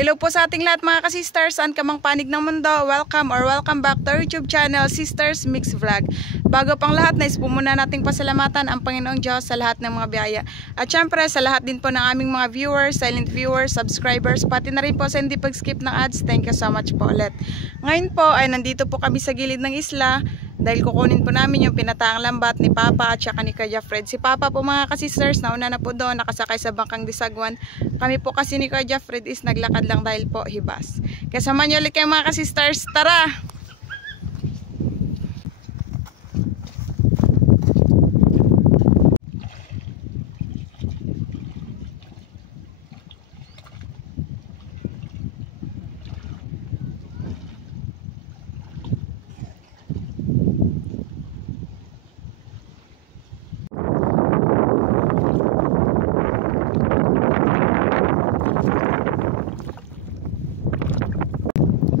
Hello po sa ating lahat mga ka-sisters, saan ka mang panig ng mundo, welcome back to our YouTube channel, Sisters Mix Vlog. Bago pang lahat, nais po muna nating pasalamatan ang Panginoong Diyos sa lahat ng mga biyaya. At syempre sa lahat din po ng aming mga viewers, silent viewers, subscribers, pati na rin po sa hindi pag-skip ng ads. Thank you so much po ulit. Ngayon po ay nandito po kami sa gilid ng isla dahil kukunin po namin yung pinataang lambat ni Papa at saka ni Kuya Fred. Si Papa po mga ka-sisters, nauna na po doon, nakasakay sa bangkang Disagwan. Kami po kasi ni Kuya Fred is naglakad lang dahil po hibas. Kaya samahan niyo ulit kayo mga ka-sisters, tara!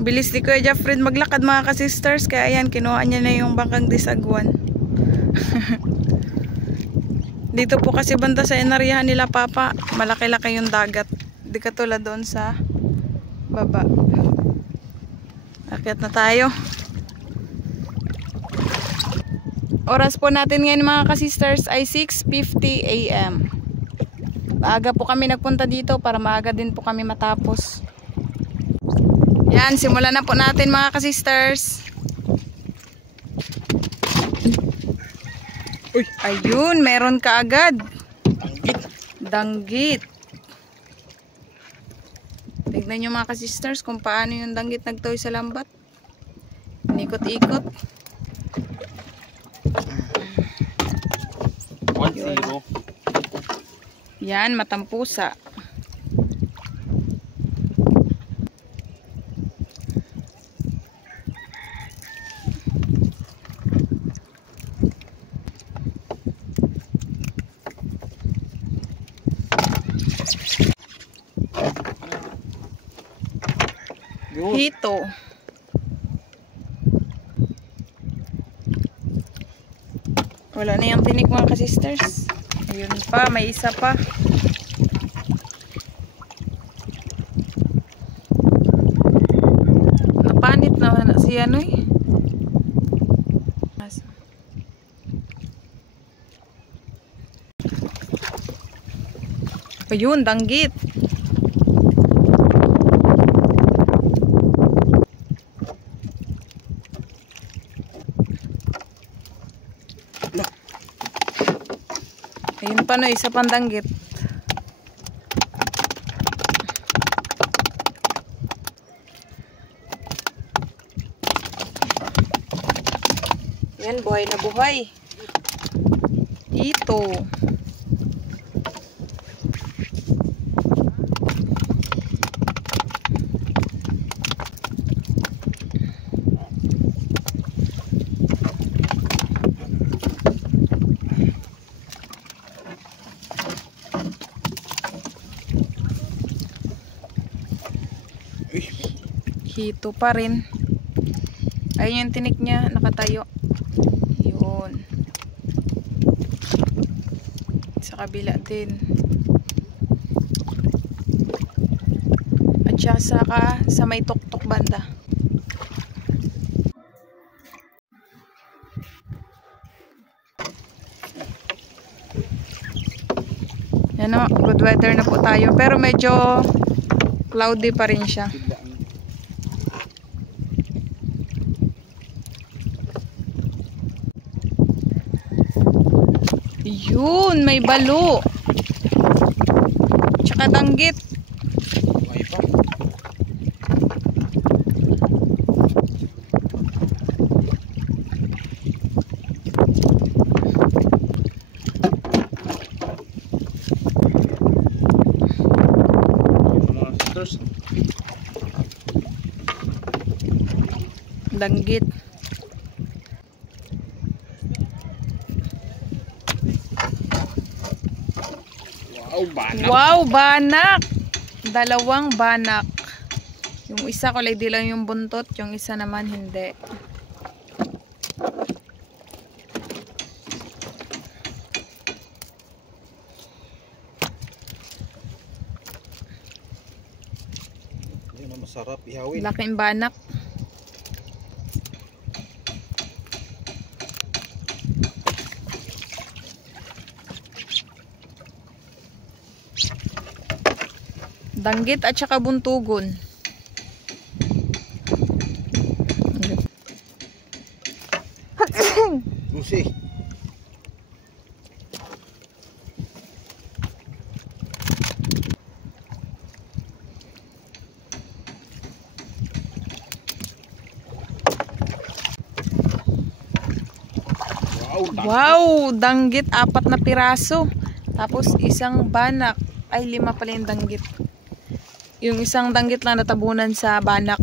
Bilis ni Kuya Fred maglakad mga ka-sisters, kaya ayan, kinuha niya na yung bangkang Disagwan. Dito po kasi banda sa inaryahan nila Papa, malaki-laki yung dagat. Di katulad doon sa baba. Akyat na tayo. Oras po natin ngayon mga ka-sisters ay 6:50 AM. Maaga po kami nagpunta dito para maaga din po kami matapos. Yan, simulan na po natin mga ka-sisters. Uy, ayun, meron ka agad. Danggit. Tignan nyo mga ka-sisters kung paano yung danggit nagtoy sa lambat. Inikot-ikot. 1-0. Yan, matampusa. Hito. Wala na yung tinik mga ka-sisters. Ayun pa, may isa pa. Napanit na si ano eh. Ayun, danggit. Ayun pa no, isa pang danggit. Yan, buhay na buhay. Ito. Hito pa rin. Ayun yung tinik niya, nakatayo. Yun. Sa kabila din. At saka sa may tuktok banda. Yan o, good weather na po tayo. Pero medyo cloudy pa rin siya. Yun, may balo. Tsaka danggit. Okay pa. Mga sisters. Danggit. Banak. Wow, banak! Dalawang banak. Yung isa kulay dilaw yung buntot, yung isa naman hindi. na masarap ihawin. Laking banak. Danggit at saka buntugon. Lucy. Wow, danggit 4 na piraso. Tapos isang banak. Ay, 5 pala yung danggit. Yung isang danggit lang natabunan sa banak.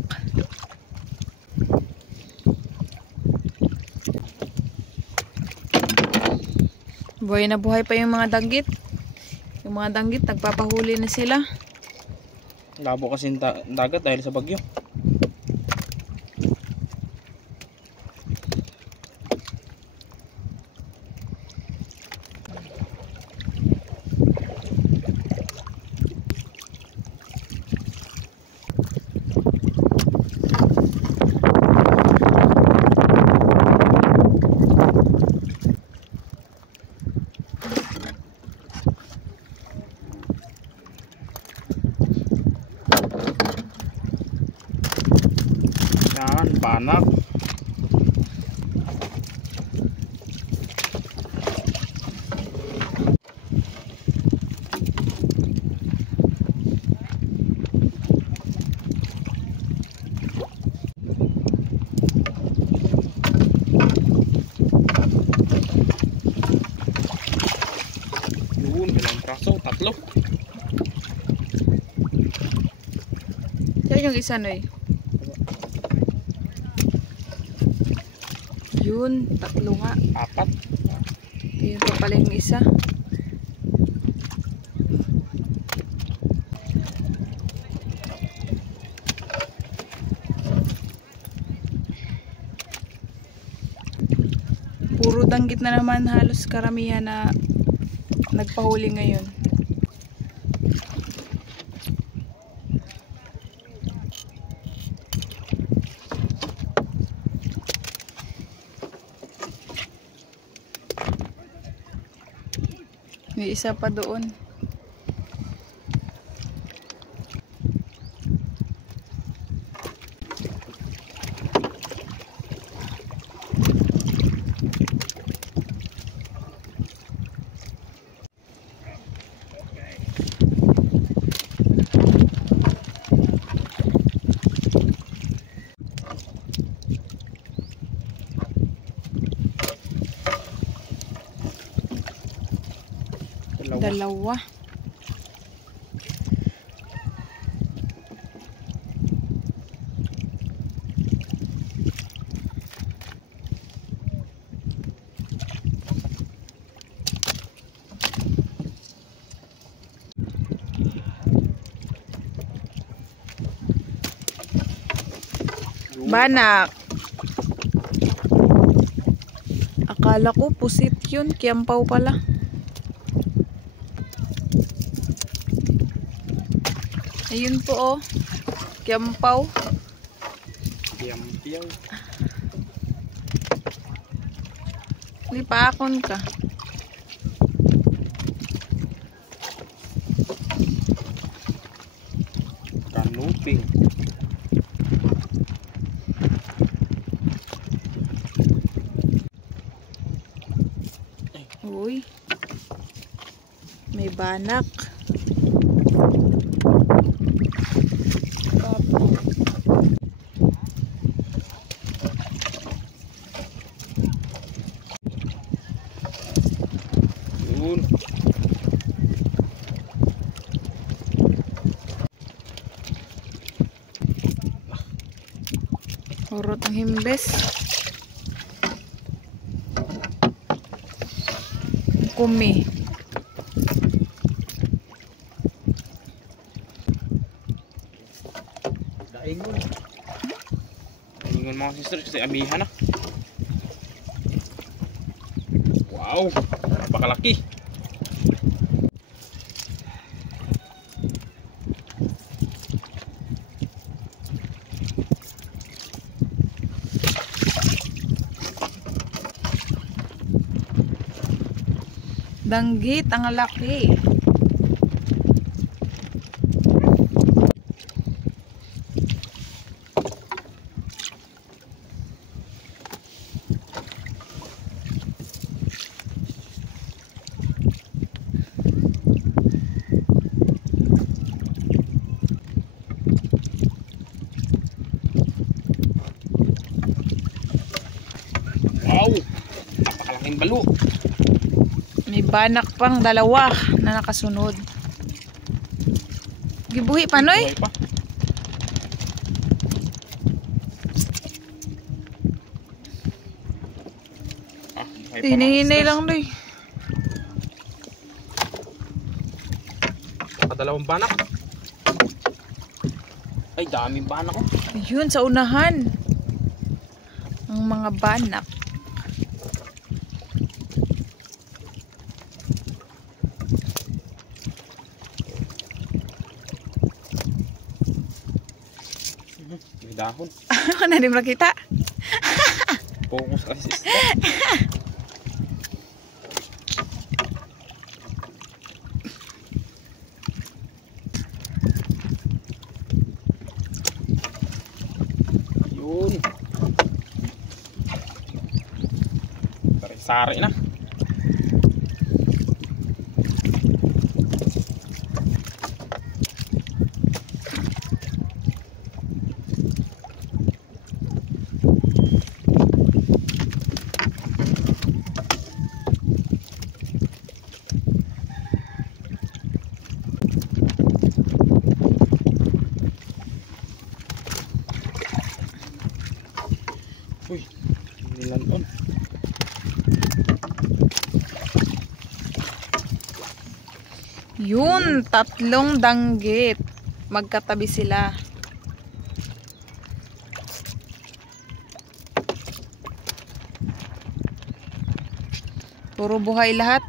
Buhay na buhay pa yung mga danggit. Yung mga danggit, nagpapahuli na sila. Labo kasi yung dagat dahil sa bagyo. Yan, banak. Yun, ilang praso, 3. Yan yung isa, Noy. Yun, 3 nga. 4. Yun pa pala yung isa. Puro danggit na naman halos karamihan na nagpahuli ngayon. May isa pa doon. Dalawa. Banak. Akala ko pusit yun, kiyampaw pala. Ayun po oh. Kiyampaw. Kiyampaw. Lipakon ka. Kanuping. Uy. May banak. Yun. Urot ang himbes. Kumi. Daingon. Daingon mga sister kasi amihan na. Wow, napakalaki. Danggit, ang laki. Wow! Napakalaking balo. May banak pang dalawa na nakasunod. Gibuhi pa, Noy? Buhay pa. Buhay pa, mga Hinahinay sisters. lang, Noy. Nakadalawang banak. Ay, daming banak ko. Ayun, sa unahan. Ang mga banak. May dahon. Ano na rin makita? Focus kasi sister. Yun. Sari na. Uy, nilanon. Yun, tatlong danggit. Magkatabi sila. Puro buhay lahat.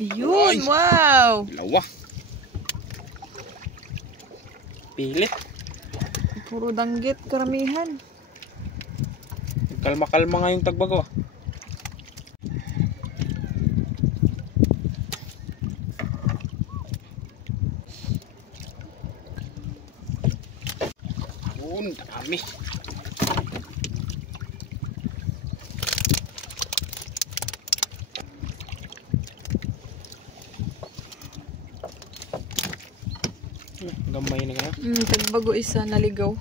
Yun, Ay! wow! Dalawa. Pilit. Puro danggit, karamihan. Kalma-kalma nga yung tagbago. Yun, dami. Gamay na kaya. Tagbago isa, naligaw.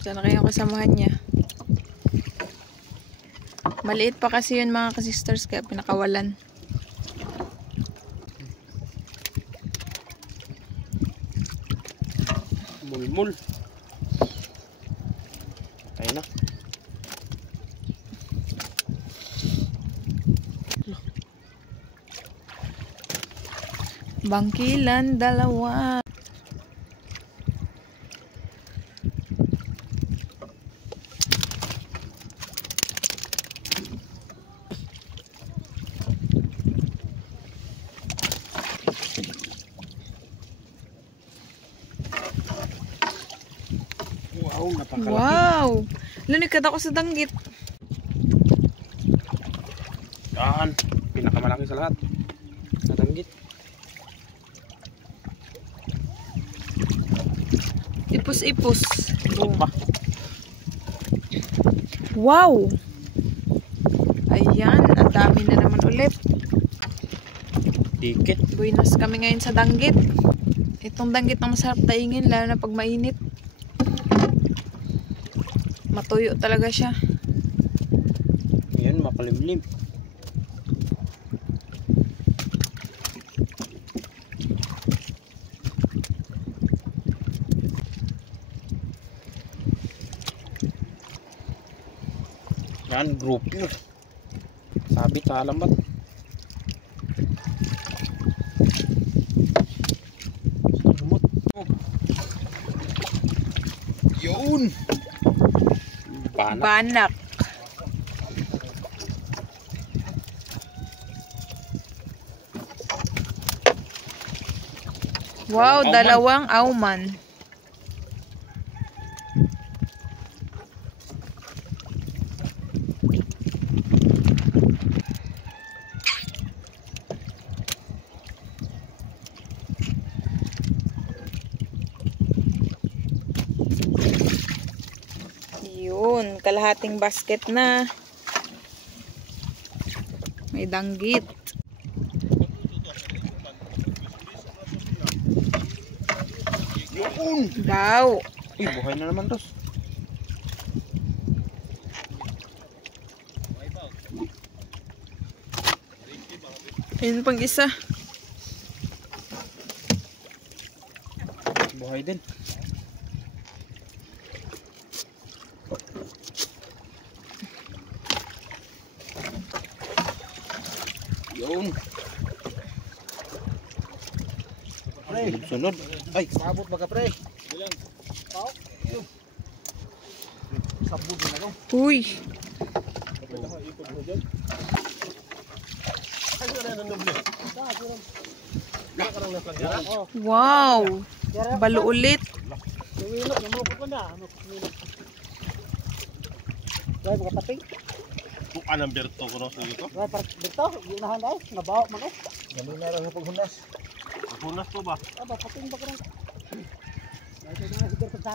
Sana kayo kasamahan niya. Maliit pa kasi yun mga kasisters, kaya pinakawalan. Mulmul. Tayo na. Bangkilan, dalawa. Wow, napakalaki. Wow! Lunikad ako sa danggit. Yan. Pinakamalaki sa lahat. Natanggit. Ipus-ipus. Pa. Wow! Ayan, ang dami na naman ulit. Dikit. Buenas kami ngayon sa danggit. Itong danggit ang masarap taingin, lalo na pag mainit. Matuyo talaga siya. Yan, makalimlim. Yan, grouper. Sabit sa alamat. Banak. Banak. Wow, Auman. dalawang auman. Yun, kalahating basket na. May danggit. Yun! Daw. Uy, buhay na naman tos. Yun pang isa. Buhay din. Yun. Sunod. Ay, Sabot baga pre. Sabot na lang. Uy. Wow. Balo ulit. Dai baga taping. Kung anong berto ko no sa ito? Dai par dito, ginahan dai, nabaw man eh. Gamin na ra sa paghunas. Hunas ko ba? Aba taping baga ron. Dai na hider pa.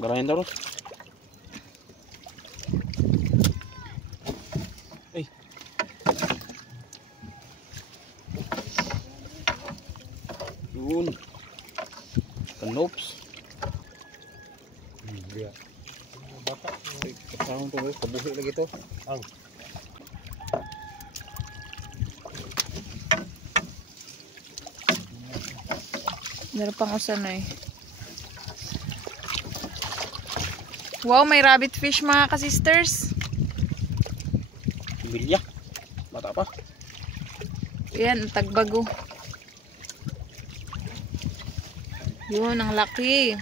garahin daw tos. Ay. Yun. Kanoops. Iya. Bata. Kasama to guys, kabuhi lagi to. Ang Meron pang usanay. Wow, may rabbit fish mga ka-sisters. Bilya. Bata pa. Yan, tagbago. Yun, ang laki.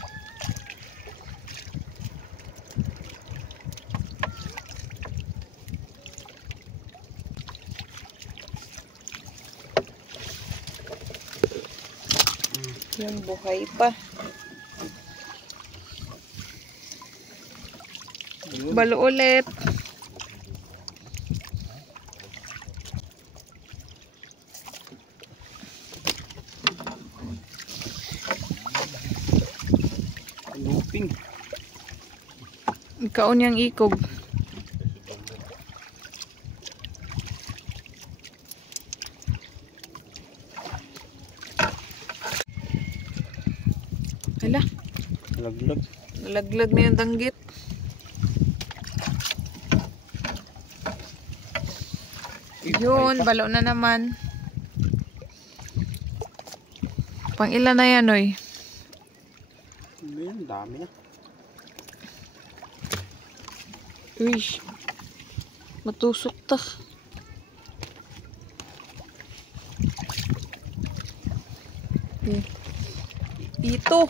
Yun, buhay pa. Yun. Balo ulit. Looping. Kaon yang ikob. Hala, Laglag. nalaglag na yung danggit. Yun, balo na naman. Pang ilan na yan, oy? Yun, dami na. Uy, matusok ta. Ito.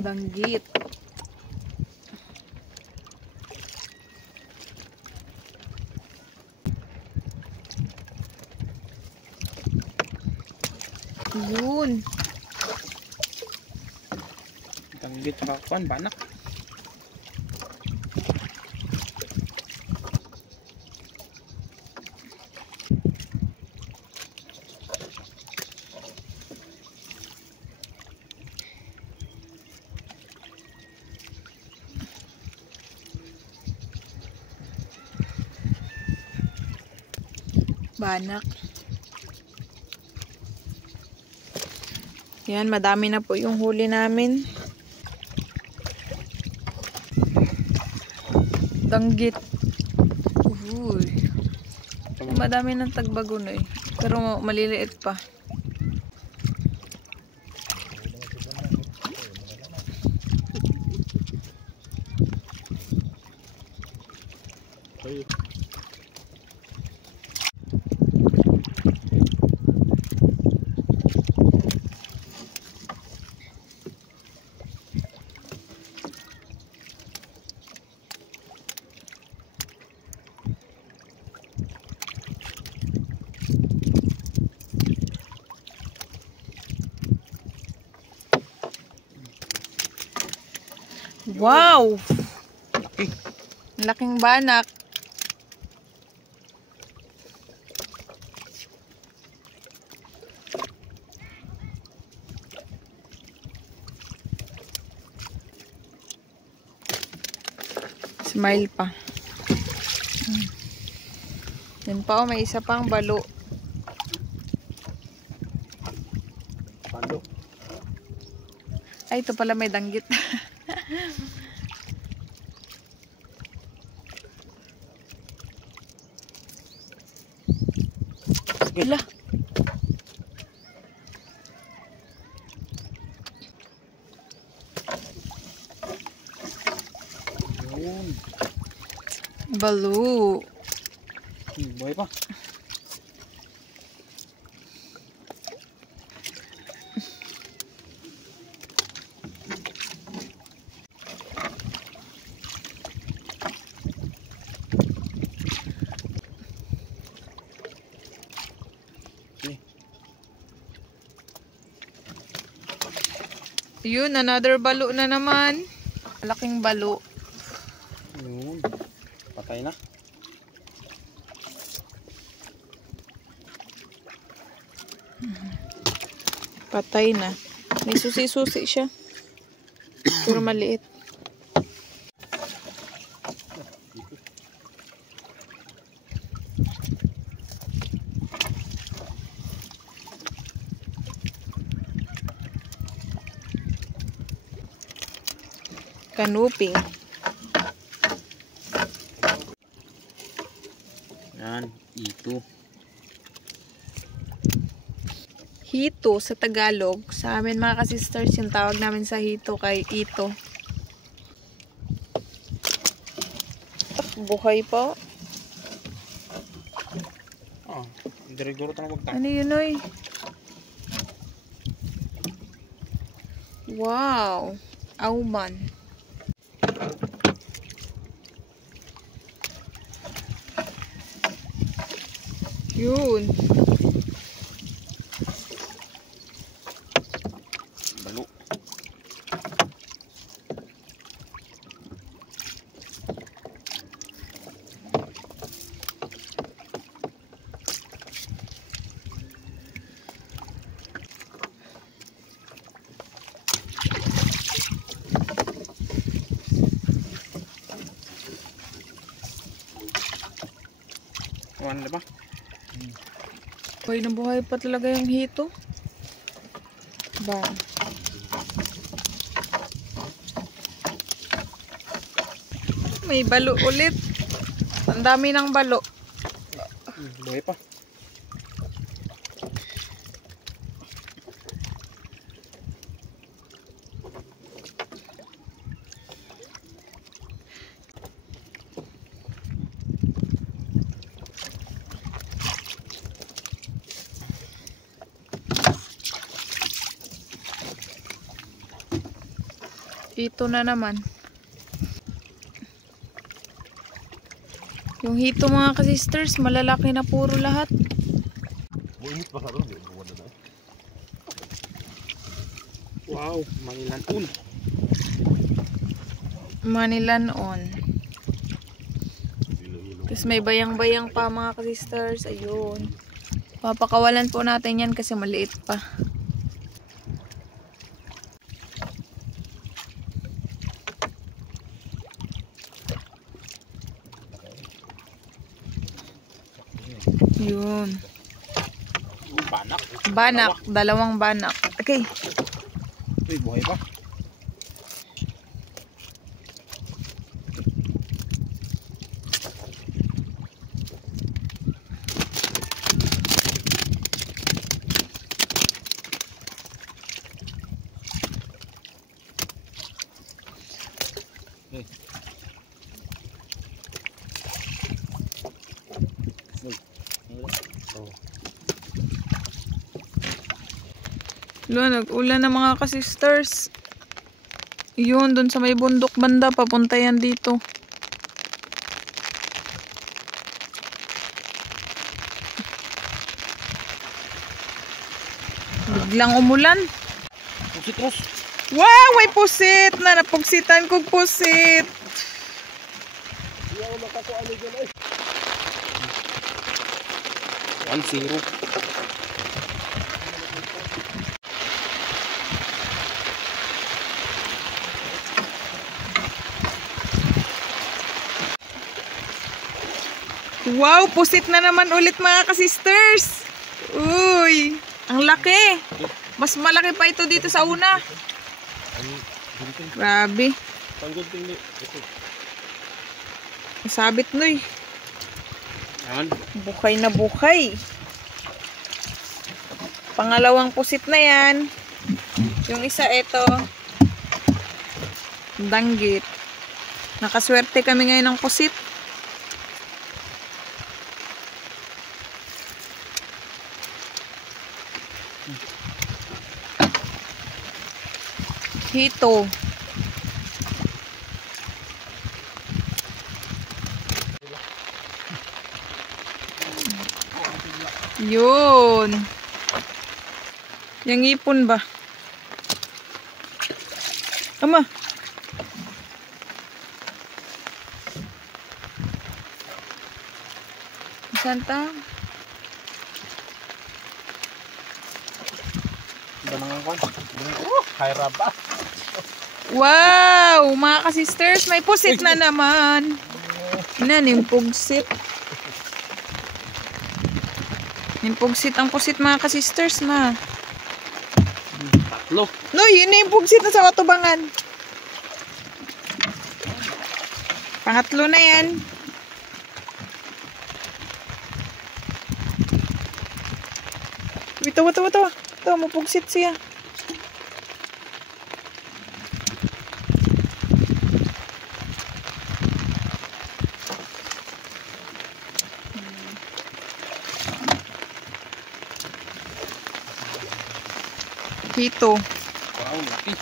Danggit. Yun. Danggit sa kakuan, banak. Banak. Yan, madami na po yung huli namin. Danggit. Uy. Madami ng tagbago na eh. Pero maliliit pa. Ay, Wow! Laki. Laking banak. Smile pa. Yan pa, oh, may isa pang balo. Palo. Ay, ito pala may danggit. Ila. Yun. Balo. Buhay pa. Yun, another balo na naman. Laking balo. Yun. Patay na. Patay na. May susi-susi siya. Pero maliit. Kanuping. Yan. Ito. Hito sa Tagalog. Sa amin mga ka-sisters, yung tawag namin sa hito kay ito. Buhay pa. Ah, diriguro ito na magtang. Ano yun, oy? Wow. Auman. Yun. Balo. Ano na ba? Buhay na buhay pa talaga yung hito. Ba. May balo ulit. Ang dami ng balo. Buhay pa. Hito na naman. Yung hito mga ka-sisters, malalaki na puro lahat. Muinit pa karon, di mo na. Wow, Manilan-on. Manilan-on. Tapos may bayang-bayang pa mga ka-sisters. Ayun. Papakawalan po natin yan kasi maliit pa. Yun. Banak. Banak. Dalawang banak. Okay. Uy, buhay pa. Nag-ulan na mga ka-sisters. Yun, dun sa may bundok banda, papunta yan dito. Biglang umulan. Pusit Ros. Wow, may pusit na napugsitan kong pusit. 1-0. Wow, pusit na naman ulit mga ka-sisters. Uy, ang laki. Mas malaki pa ito dito sa una. Grabe. Sabit noy. Yan. Bukay na bukay. Pangalawang pusit na yan. Yung isa ito. Danggit. Nakaswerte kami ngayon ng pusit. Hito. Yun. Yang ipon ba? Ama. Santa. Banangan ko. Kairaba. Wow! Mga ka-sisters, may pusit na naman. Nimpugsit. Nimpugsit ang pusit mga ka-sisters na. Tatlo. No, yun na yung pugsit na sa katubangan. Pangatlo na yan. Ito. Ito, mapugsit siya. Hito. Wow, laki.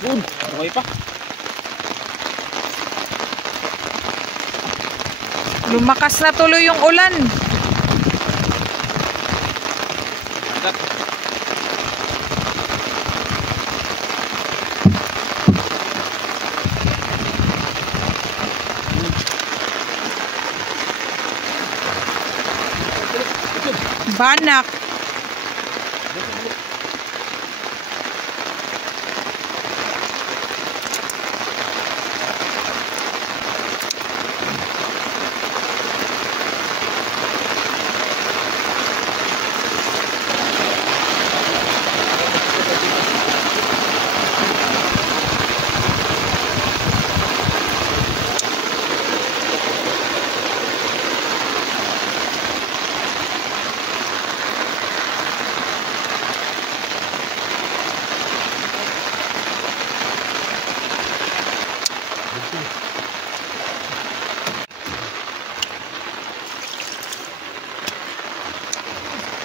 Boom, buhay pa. Lumakas na tuloy yung ulan. Agad. Banak.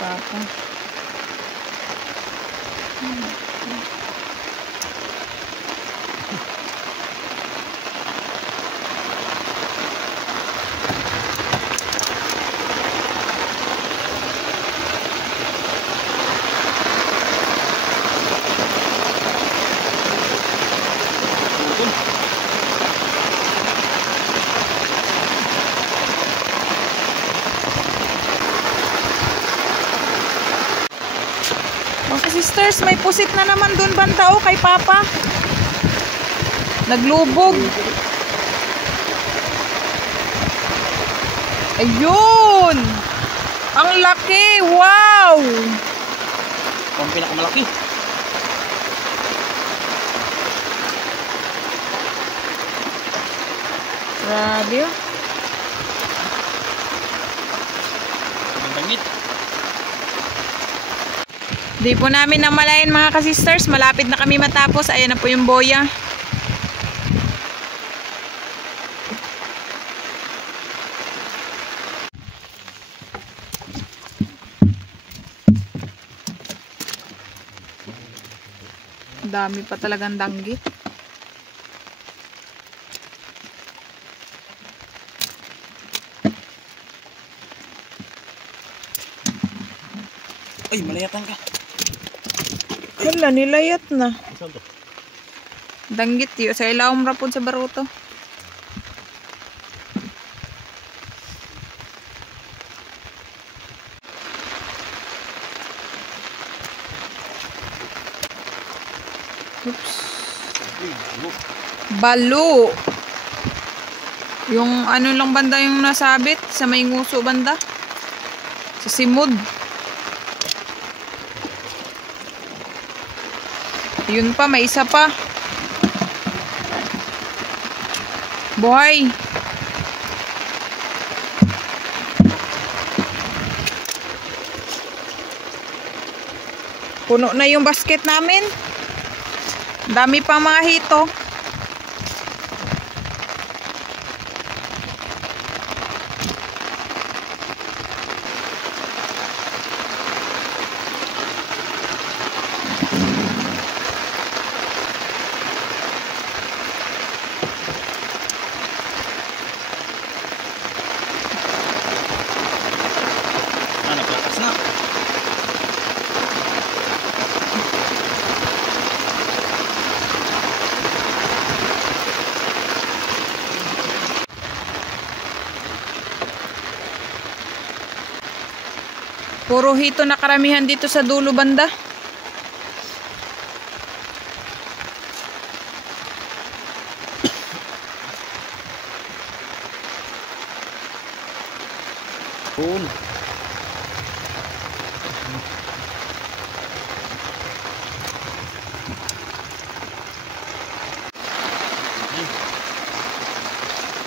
Papa. Mga sisters, may pusit na naman dun banda kay Papa. Naglubog. Ayun! Ang laki! Wow! Ang pinakamalaki. Grabe. Ang dangit. Di po namin namalayan mga ka-sisters. Malapit na kami matapos. Ayan na po yung boya. Dami pa talagang danggit. Ay, malayatan ka. Wala, nilayat na. Saan to? Danggit yun. Sa ilawang rapod sa baruto. Oops. Balo. Yung ano lang banda yung nasabit sa may nguso banda. Sa simod. Yun pa, may isa pa. Buhay. Puno na yung basket namin. Dami pang mga hito. Naglakas na. Puro hito na karamihan dito sa dulo banda. Boom.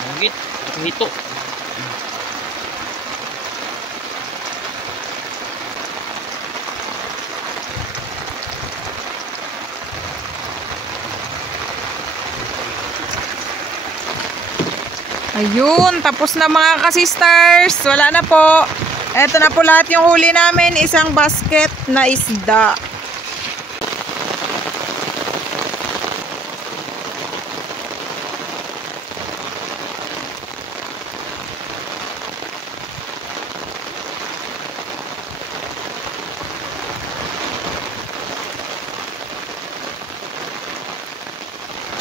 Danggit. At hito. Ayun, tapos na mga ka-sisters. Wala na po. Eto na po lahat yung huli namin. Isang basket na isda.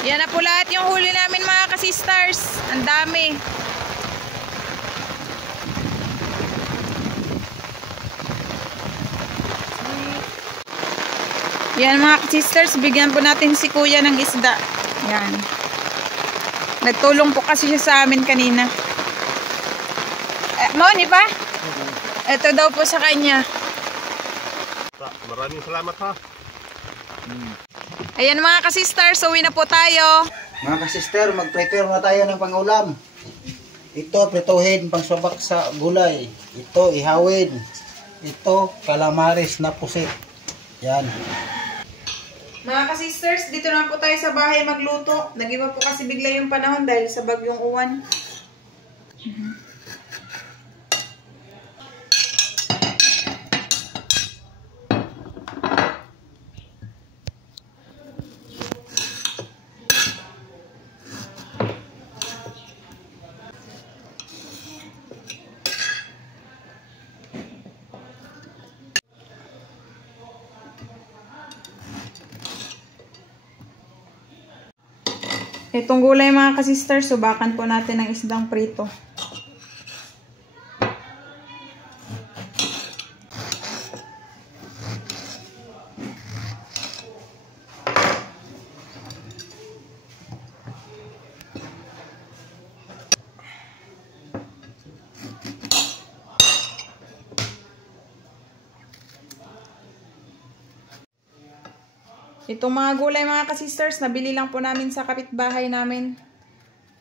Yan na po lahat yung huli namin mga ka-sisters. Ang dami. Yan mga ka-sisters, bigyan po natin si kuya ng isda. Yan. Nagtulong po kasi siya sa amin kanina. Moni pa? Ito daw po sa kanya. Maraming salamat ha. Ayan mga ka-sisters, uwi na po tayo. Mga kasister, mag-prepare na tayo ng pangulam. Ito, prituhin, pangsubak sa gulay. Ito, ihawin. Ito, calamares na pusit. Yan. Mga ka-sisters, dito na po tayo sa bahay magluto. Nag-iba po kasi bigla yung panahon dahil sa bagyong uwan. Itong gulay mga ka-sisters, subakan po natin ng isdang prito. Itong mga gulay mga ka-sisters, nabili lang po namin sa kapitbahay namin.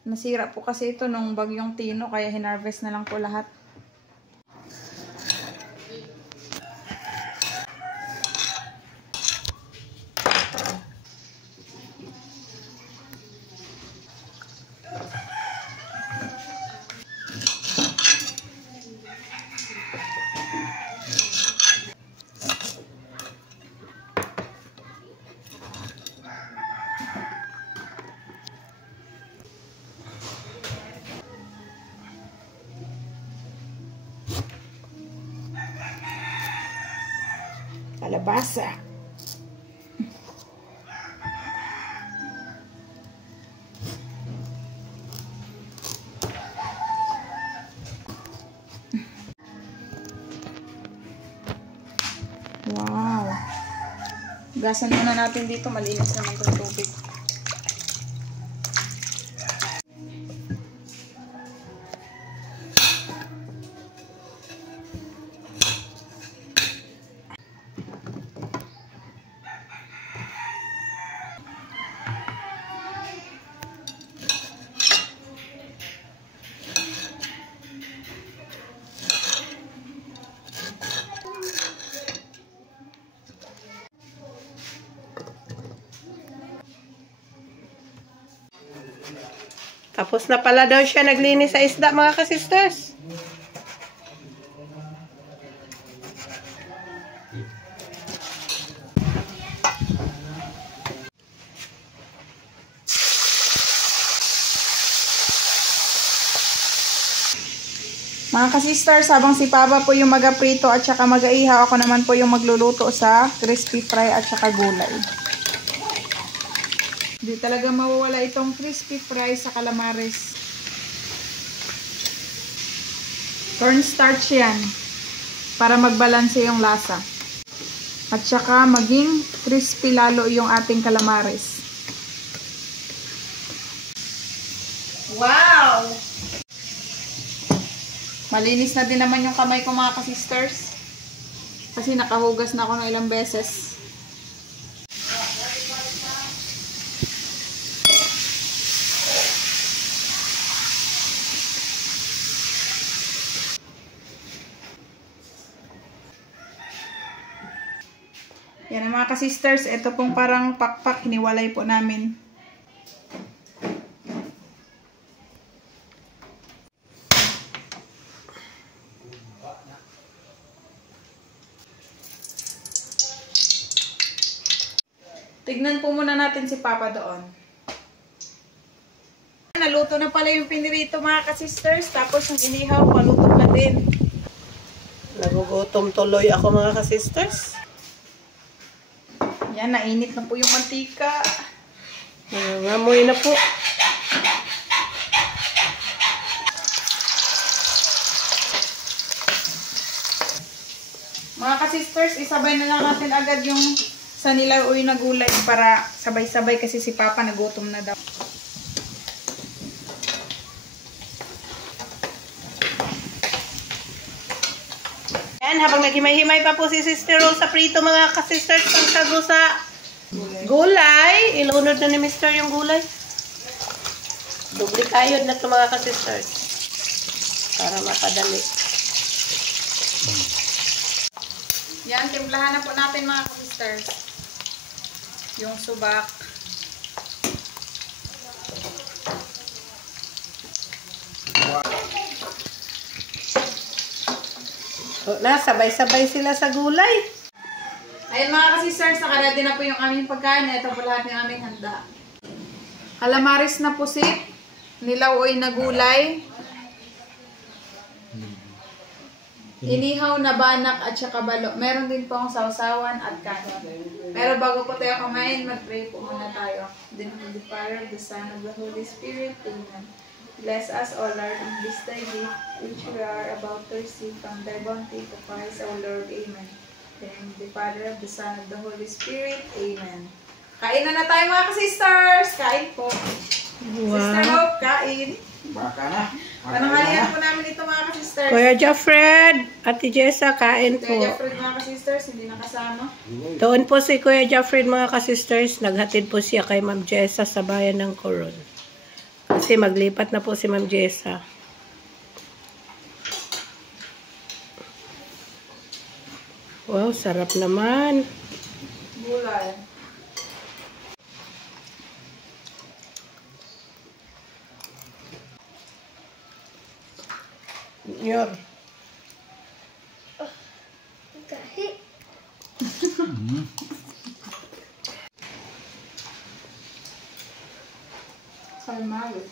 Nasira po kasi ito nung bagyong Tino, kaya hinarvest na lang po lahat. kalabasa. Wow. Gasan muna natin dito. Malinis naman itong tubig. Tapos na pala daw siya naglinis sa isda, mga ka-sisters. Mga ka-sisters, habang si Papa po yung mag-aprito at saka mag-aihaw, ako naman po yung magluluto sa crispy fry at saka gulay. Hindi talaga mawawala itong crispy fry sa calamares. Cornstarch yan para magbalanse yung lasa. At saka maging crispy lalo yung ating calamares. Wow! Malinis na din naman yung kamay ko, mga ka-sisters. Kasi nakahugas na ako ng ilang beses. Yan mga ka-sisters, ito pong parang pakpak, hiniwalay po namin. Tignan po muna natin si Papa doon. Naluto na pala yung pinirito, mga ka-sisters, tapos yung inihaw, paluto na din. Nagugutom tuloy ako, mga ka-sisters. Yan, nainit na po yung mantika. Nangangamoy na po. Mga ka-sisters, isabay na lang natin agad yung sa nilaw na gulay para sabay-sabay kasi si Papa nagutom na daw. Yan, habang naghimay-himay pa po si Sister Rose sa prito, mga ka-sisters, pagsago sa gulay. Ilunod na ni Mr. yung gulay. Doble kayod na ito, mga ka-sisters. Para mapadali. Yan, timplahan na po natin, mga ka-sisters. Yung subak. So, sabay-sabay sila sa gulay. Ayun mga ka-sisters, nakaredy na po yung aming pagkain. Ito po lahat ng aming handa. Calamares na pusit, nilawoy na gulay, inihaw na banak at saka balo. Meron din po akong sausawan at kanin. Pero bago po tayo kumain, mag-pray po muna tayo. In the name of the Father, the Son, of the Holy Spirit. Amen. Bless us, O Lord, in this thy gift, which we are about to receive from thy bounty to Christ our Lord. Amen. In the name of the Father, of the Son, of the Holy Spirit. Amen. Kain na tayo, mga ka-sisters! Kain po. Wow. Sister Hope, kain. Baka na. Pananghalian po namin ito, mga ka-sisters. Kuya Joffred, Ate Jessa, kain po. Kuya Joffred, mga ka-sisters, hindi nakasama. Doon po si Kuya Joffred, mga ka-sisters. Naghatid po siya kay Ma'am Jessa sa bayan ng Coron. Kasi maglipat na po si Ma'am Jessa. Wow, sarap naman. Gulay. Yor. Calamares.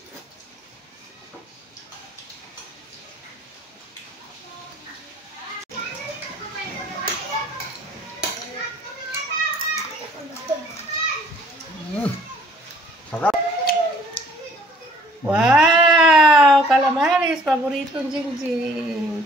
mais. Paboritong Jingjing.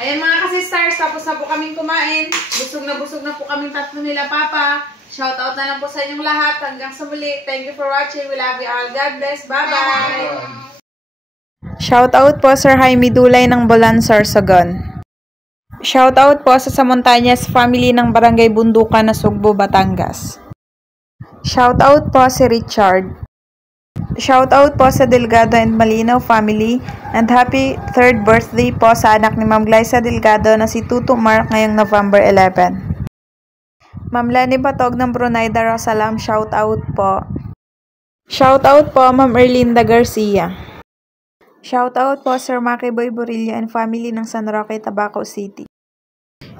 Ayan mga ka-sisters, tapos na po kaming kumain. Busog na po kaming tatlo nila Papa. Shoutout na lang po sa inyong lahat. Hanggang sa muli. Thank you for watching. We love you all. God bless. Bye-bye! Shoutout po Sir Jaime Dulay ng Bolan, Sorsogon. Shoutout po sa Montañas family ng Barangay Bundukan na Sugbo, Batangas. Shoutout po si Richard. Shoutout po sa Delgado and Malinaw family and happy 3rd birthday po sa anak ni Ma'am Glyza Delgado na si Tuto Mark ngayong November 11. Ma'am Lenny Batog ng Brunei Darussalam, shoutout po. Shoutout po Ma'am Erlinda Garcia. Shoutout po Sir Maki Boy Burillo and family ng San Roque, Tabaco City.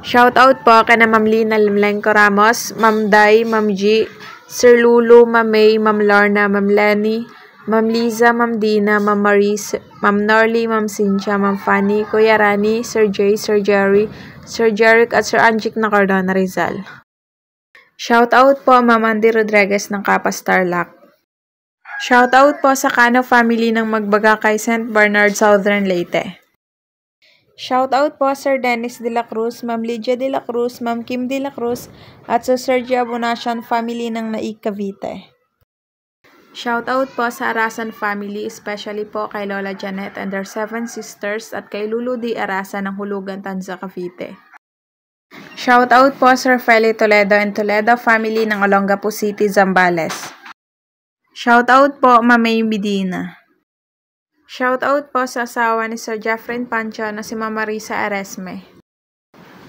Shoutout po kay Ma'am Lina Lemlenco Ramos, Ma'am Day, Ma'am G, Sir Lulu, Ma'am May, Ma'am Lorna, Ma'am Lenny, Ma'am Liza, Ma'am Dina, Ma'am Marie, Ma'am Norly, Ma'am Cynthia, Ma'am Fanny, Kuya Rani, Sir Jay, Sir Jerry, Sir Jeric at Sir Anjik na Cardona Rizal. Shoutout po Ma'am Andy Rodriguez ng Kapas Tarlac. Shoutout po sa Cano family ng Magbaga kay St. Bernard, Southern Leyte. Shoutout po Sir Dennis de la Cruz, Ma'am Lydia de la Cruz, Ma'am Kim de la Cruz at sa Sir Giabonacion family ng Naik, Cavite. Shoutout po sa Arasan family, especially po kay Lola Janet and their 7 sisters at kay Lulu D. Arasan ng Hulugan, Tanza, Cavite. Shoutout po Sir Feli Toledo and Toledo family ng Olongapo City, Zambales. Shoutout po Ma'am May Medina. Shoutout po sa asawa ni Sir Jeffrey Pancho na si Ma'am Marisa Aresme.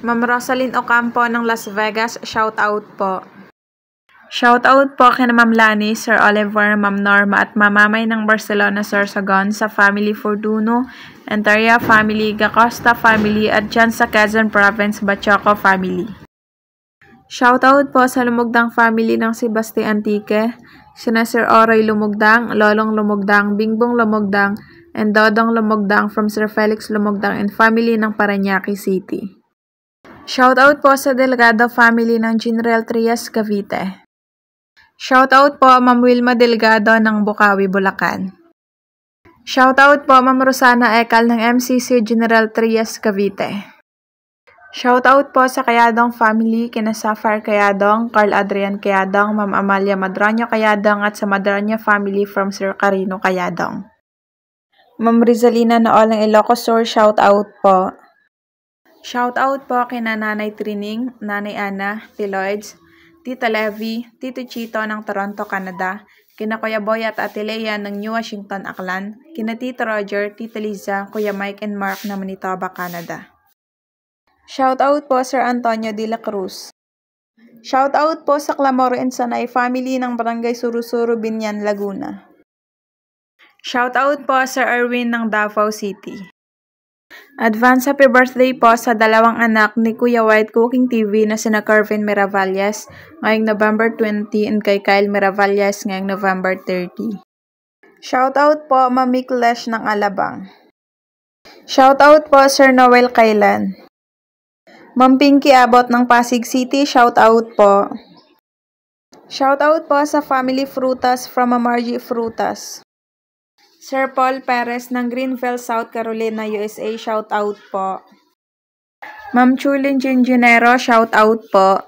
Ma'am Rosalyn Ocampo ng Las Vegas, shoutout po. Shoutout po kay Ma'am Lani, Sir Oliver, Ma'am Norma at Mamamay ng Barcelona, Sorsogon sa family Fortuno, Entaria family, Gacosta family at dyan sa Quezon Province, Bachoco family. Shoutout po sa Lumugdang family ng Sebastian Antique, sina Sir Oroy Lumugdang, Lolong Lumugdang, Bingbong Lumugdang, and Dodong Lumugdang from Sir Felix Lumugdang and family ng Parañaque City. Shoutout po sa Delgado family ng General Trias, Cavite. Shoutout po Ma'am Wilma Delgado ng Bukawi, Bulacan. Shoutout po Ma'am Rosana Ekal ng MCC General Trias, Cavite. Shoutout po sa Kayadong family, kina Safar Kayadong, Carl Adrian Kayadong, Ma'am Amalia Madraño Kayadong at sa Madraño family from Sir Carino Kayadong. Ma'am Rizalina Nool ng Ilocos Sur, shoutout po. Shoutout po kina Nanay Trining, Nanay Ana, Tiloids, Tita Levy, Tito Chito ng Toronto, Canada, kina Kuya Boy at Ate Lea ng New Washington, Aklan, kina Tito Roger, Tita Liza, Kuya Mike and Mark ng Manitoba, Canada. Shoutout po Sir Antonio de la Cruz. Shoutout po sa Clamoro and Sanay family ng Barangay Surusuru, Binyan, Laguna. Shoutout po Sir Erwin ng Davao City. Advance happy birthday po sa dalawang anak ni Kuya White Cooking TV na sina Kervin Miravalles ngayong November 20 and kay Kyle Miravalles ngayong November 30. Shoutout po Ma'am Miklesh ng Alabang. Shoutout po Sir Noel Kailan. Ma'am Pinky Abot ng Pasig City, shoutout po. Shoutout po sa Family Frutas from Margie Frutas. Sir Paul Perez ng Greenville, South Carolina, USA, shoutout po. Ma'am Chulin Ginginero, shoutout po.